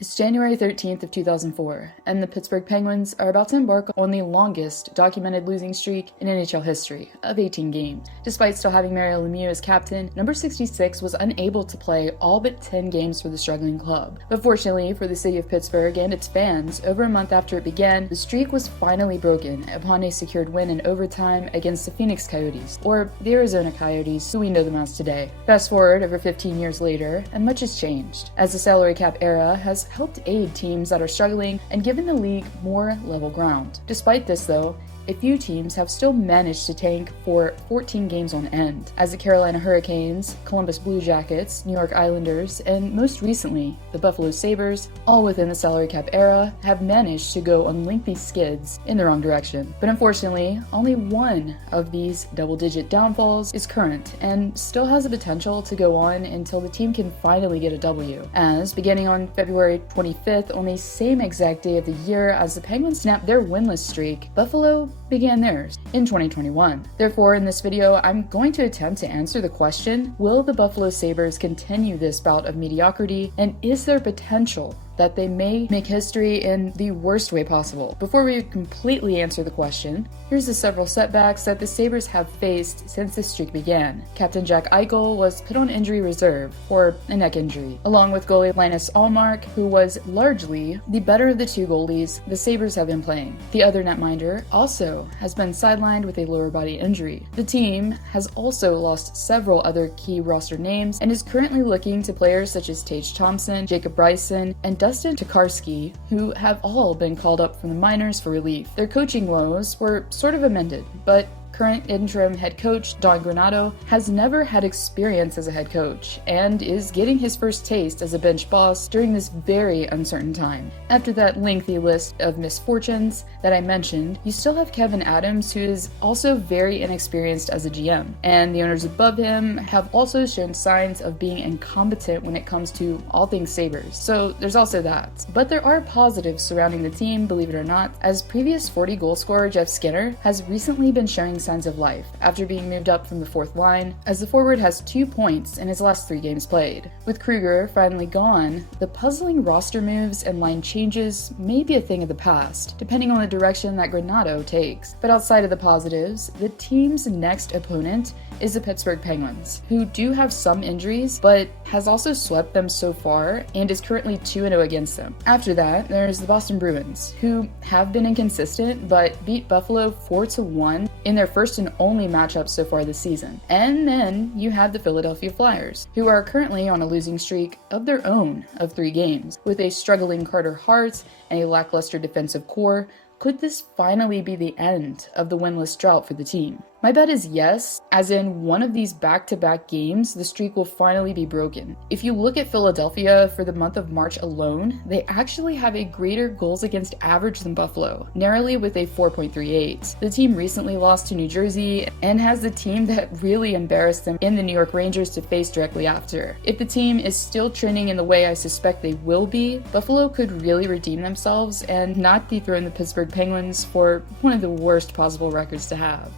It's January 13th of 2004, and the Pittsburgh Penguins are about to embark on the longest documented losing streak in NHL history of 18 games. Despite still having Mario Lemieux as captain, number 66 was unable to play all but 10 games for the struggling club. But fortunately for the city of Pittsburgh and its fans, over a month after it began, the streak was finally broken upon a secured win in overtime against the Phoenix Coyotes, or the Arizona Coyotes, who we know them as today. Fast forward over 15 years later, and much has changed, as the salary cap era has helped aid teams that are struggling and given the league more level ground. Despite this though, a few teams have still managed to tank for 14 games on end, as the Carolina Hurricanes, Columbus Blue Jackets, New York Islanders, and most recently, the Buffalo Sabres, all within the salary cap era, have managed to go on lengthy skids in the wrong direction. But unfortunately, only one of these double-digit downfalls is current and still has the potential to go on until the team can finally get a W, as beginning on February 25th, on the same exact day of the year as the Penguins snapped their winless streak, Buffalo began theirs in 2021. Therefore, in this video, I'm going to attempt to answer the question, will the Buffalo Sabres continue this bout of mediocrity, and is there potential that they may make history in the worst way possible? Before we completely answer the question, here's the several setbacks that the Sabres have faced since the streak began. Captain Jack Eichel was put on injury reserve for a neck injury, along with goalie Linus Ullmark, who was largely the better of the two goalies the Sabres have been playing. The other netminder also has been sidelined with a lower body injury. The team has also lost several other key roster names and is currently looking to players such as Tage Thompson, Jacob Bryson, and Dustin Tokarski, who have all been called up from the minors for relief. Their coaching woes were sort of amended, but current interim head coach Don Granato has never had experience as a head coach and is getting his first taste as a bench boss during this very uncertain time. After that lengthy list of misfortunes that I mentioned, you still have Kevin Adams, who is also very inexperienced as a GM, and the owners above him have also shown signs of being incompetent when it comes to all things Sabres. So there's also that. But there are positives surrounding the team, believe it or not, as previous 40 goal scorer Jeff Skinner has recently been showing signs of life after being moved up from the fourth line, as the forward has 2 points in his last 3 games played. With Kruger finally gone, the puzzling roster moves and line changes may be a thing of the past, depending on the direction that Granato takes. But outside of the positives, the team's next opponent is the Pittsburgh Penguins, who do have some injuries, but has also swept them so far and is currently 2-0 against them. After that, there's the Boston Bruins, who have been inconsistent but beat Buffalo 4-1 in their first and only matchup so far this season. And then you have the Philadelphia Flyers, who are currently on a losing streak of their own of 3 games, with a struggling Carter Hart and a lackluster defensive core. Could this finally be the end of the winless drought for the team? My bet is yes, as in one of these back-to-back games, the streak will finally be broken. If you look at Philadelphia for the month of March alone, they actually have a greater goals against average than Buffalo, narrowly with a 4.38. The team recently lost to New Jersey and has the team that really embarrassed them in the New York Rangers to face directly after. If the team is still trending in the way I suspect they will be, Buffalo could really redeem themselves and not dethrone the Pittsburgh Penguins for one of the worst possible records to have.